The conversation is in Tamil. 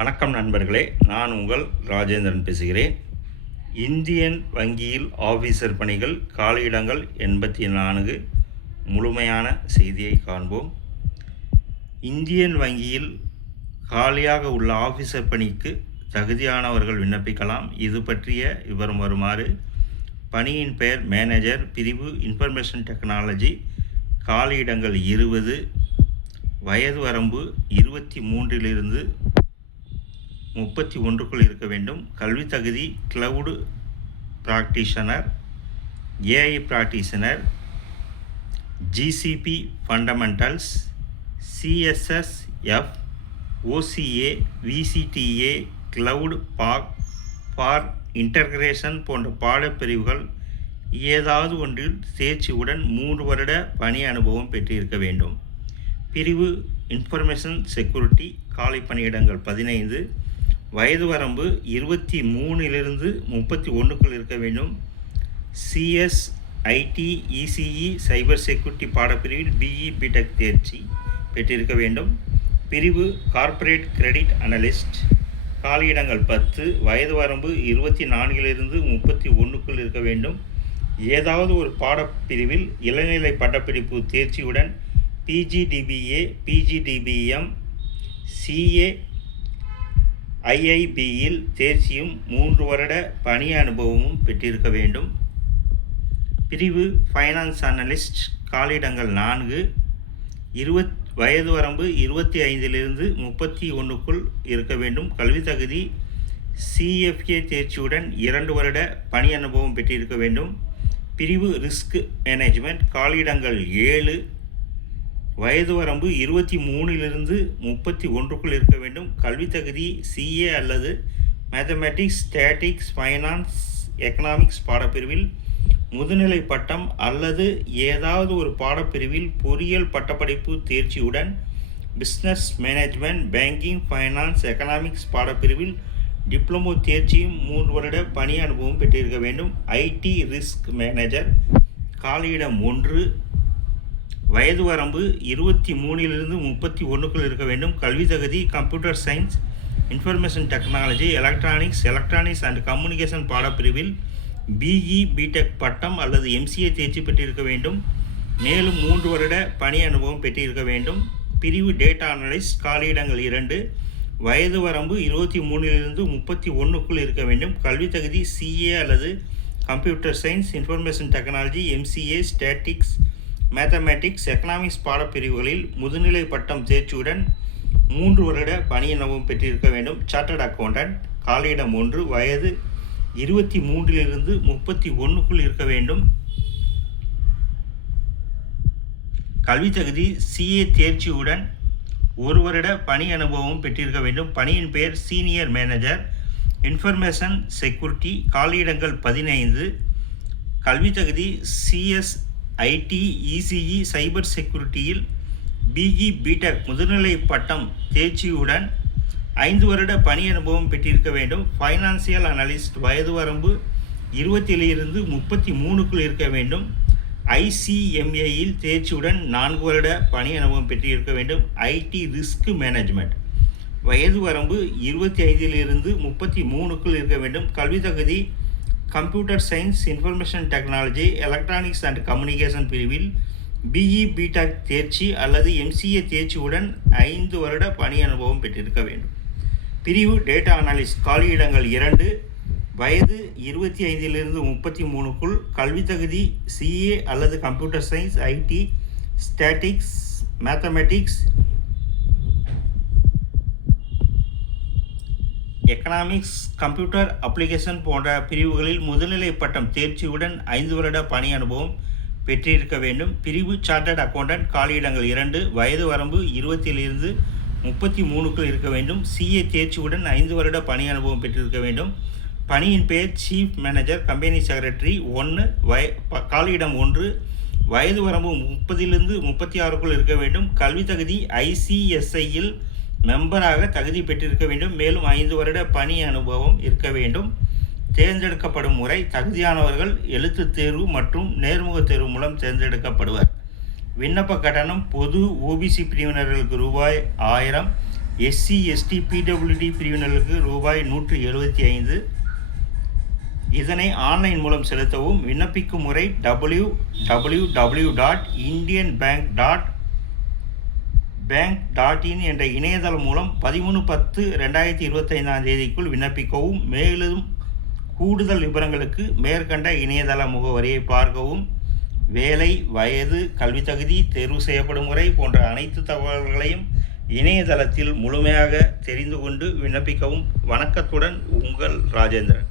வணக்கம் நண்பர்களே, நான் உங்கள் ராஜேந்திரன் பேசுகிறேன். இந்தியன் வங்கியில் ஆஃபீஸர் பணிகள் காலியிடங்கள் 84 முழுமையான செய்தியை காண்போம். இந்தியன் வங்கியில் காலியாக உள்ள ஆஃபீஸர் பணிக்கு தகுதியானவர்கள் விண்ணப்பிக்கலாம். இது பற்றிய விவரம் வருமாறு: பணியின் பெயர் மேனேஜர், பிரிவு இன்ஃபர்மேஷன் டெக்னாலஜி, காலியிடங்கள் 20, வயது வரம்பு 23 31க்குள் இருக்க வேண்டும். கல்வி தகுதி cloud practitioner, AI practitioner, GCP fundamentals, CSSF, OCA, VCTA, cloud for integration போன்ற பாடப்பிரிவுகள் ஏதாவது ஒன்றில் தேர்ச்சியுடன் 3 வருட பணி அனுபவம் பெற்றிருக்க வேண்டும். பிரிவு இன்ஃபர்மேஷன் செக்யூரிட்டி, காலி பணியிடங்கள் 15, வயது வரம்பு 23 31க்குள் இருக்க வேண்டும். சிஎஸ்ஐடி, இசிஇ, சைபர் செக்யூரிட்டி பாடப்பிரிவில் பிஇ பிடெக் தேர்ச்சி பெற்றிருக்க வேண்டும். பிரிவு கார்ப்பரேட் கிரெடிட் அனலிஸ்ட், காலியிடங்கள் 10, வயது வரம்பு 24 31க்குள் இருக்க வேண்டும். ஏதாவது ஒரு பாடப்பிரிவில் இளநிலை பட்டப்படிப்பு தேர்ச்சியுடன் பிஜிடிபிஏ, பிஜிடிபிஎம், சிஏ, ஐஐபியில் தேர்ச்சியும் 3 வருட பணி அனுபவமும் பெற்றிருக்க வேண்டும். பிரிவு ஃபைனான்ஸ் அனலிஸ்ட், காலியிடங்கள் 4, வயது வரம்பு 25 31க்குள் இருக்க வேண்டும். கல்வி தகுதி சிஎஃப்ஏ தேர்ச்சியுடன் 2 வருட பணி அனுபவம் பெற்றிருக்க வேண்டும். பிரிவு ரிஸ்க் மேனேஜ்மெண்ட், காலியிடங்கள் 7, வயது வரம்பு 23 31க்குள் இருக்க வேண்டும். கல்வி தகுதி சிஏ அல்லது மேத்தமேட்டிக்ஸ், ஸ்டாட்டிக்ஸ், ஃபைனான்ஸ், எக்கனாமிக்ஸ் பாடப்பிரிவில் முதுநிலை பட்டம் அல்லது ஏதாவது ஒரு பாடப்பிரிவில் பொறியியல் பட்டப்படிப்பு தேர்ச்சியுடன் business management, banking, finance, economics பாடப்பிரிவில் டிப்ளமோ தேர்ச்சியும் 3 வருட பணி அனுபவம் பெற்றிருக்க வேண்டும். ஐடி ரிஸ்க் மேனேஜர், காலியிடம் 1, வயது வரம்பு 23 31க்குள் இருக்க வேண்டும். கல்வி தகுதி computer science, information technology, electronics and communication பாடப்பிரிவில் பிஇ பிடெக் பட்டம் அல்லது எம்சிஏ தேர்ச்சி பெற்றிருக்க வேண்டும். மேலும் 3 வருட பணி அனுபவம் பெற்றிருக்க வேண்டும். பிரிவு டேட்டா அனலிஸ்ட், காலியிடங்கள் 2, வயது வரம்பு 23 31க்குள் இருக்க வேண்டும். கல்வி தகுதி சிஏ அல்லது computer science, information technology, MCA, statistics, mathematics, economics பாடப்பிரிவுகளில் முதுநிலை பட்டம் தேர்ச்சியுடன் 3 வருட பணி அனுபவம் பெற்றிருக்க வேண்டும். சார்ட்டர்ட் அக்கௌண்டன்ட், காலியிடம் 1, வயது 23 31க்குள் இருக்க வேண்டும். கல்வி தகுதி சிஏ தேர்ச்சியுடன் 1 வருட பணி அனுபவம் பெற்றிருக்க வேண்டும். பணியின் பெயர் சீனியர் மேனேஜர், இன்ஃபர்மேஷன் செக்யூரிட்டி, காலியிடங்கள் 15, கல்வி தகுதி சிஎஸ்ஐடி, இசிஇ, சைபர் செக்யூரிட்டியில் பிஇ பிடெக் முதுநிலை பட்டம் தேர்ச்சியுடன் 5 வருட பணி அனுபவம் பெற்றிருக்க வேண்டும். ஃபைனான்சியல் அனலிஸ்ட், வயது வரம்பு 27 33க்குள் இருக்க வேண்டும். ஐசிஎம்ஏயில் தேர்ச்சியுடன் 4 வருட பணி அனுபவம் பெற்றிருக்க வேண்டும். ஐடி ரிஸ்க் மேனேஜ்மெண்ட், வயது வரம்பு 25 33க்குள் இருக்க வேண்டும். கல்வி தகுதி computer science, information technology, electronics and communication பிரிவில் பிஇ பிடெக் தேர்ச்சி அல்லது எம்சிஏ தேர்ச்சியுடன் 5 வருட பணி அனுபவம் பெற்றிருக்க வேண்டும். பிரிவு டேட்டா அனலிஸ்ட், காலியிடங்கள் 2, வயது 25 33க்குள். கல்வி தகுதி சிஏ அல்லது computer science, IT, statics, mathematics, economics, computer application போன்ற பிரிவுகளில் முதுநிலை பட்டம் தேர்ச்சியுடன் 5 வருட பணி அனுபவம் பெற்றிருக்க வேண்டும். பிரிவு சார்ட்டர்ட் அக்கௌண்டன்ட், காலியிடங்கள் 2, வயது வரம்பு 27 33க்குள் இருக்க வேண்டும். சிஏ தேர்ச்சியுடன் 5 வருட பணி அனுபவம் பெற்றிருக்க வேண்டும். பணியின் பெயர் சீஃப் மேனேஜர், கம்பெனி செக்ரட்டரி 1, காலியிடம் 1, வயது வரம்பு 30 36க்குள் இருக்க வேண்டும். கல்வி தகுதி ஐசிஎஸ்ஐயில் மெம்பராக தகுதி பெற்றிருக்க வேண்டும். மேலும் 5 வருட பணி அனுபவம் இருக்க வேண்டும். தேர்ந்தெடுக்கப்படும் முறை: தகுதியானவர்கள் எழுத்துத் தேர்வு மற்றும் நேர்முக தேர்வு மூலம் தேர்ந்தெடுக்கப்படுவர். விண்ணப்ப கட்டணம்: பொது ஓபிசி பிரிவினர்களுக்கு ரூபாய் 1000, எஸ்சி எஸ்டி பிடபிள்யூடி பிரிவினருக்கு ரூபாய் 175. இதனை ஆன்லைன் மூலம் செலுத்தவும். விண்ணப்பிக்கும் முறை www.indianbank.in என்ற இணையதளம் மூலம் 13/10/2025 விண்ணப்பிக்கவும். மேலும் கூடுதல் விவரங்களுக்கு மேற்கண்ட இணையதள முகவரியை பார்க்கவும். வேலை, வயது, கல்வி தகுதி, தேர்வு செய்யப்படும் முறை போன்ற அனைத்து தகவல்களையும் இணையதளத்தில் முழுமையாக தெரிந்து கொண்டு விண்ணப்பிக்கவும். வணக்கத்துடன், உங்கள் ராஜேந்திரன்.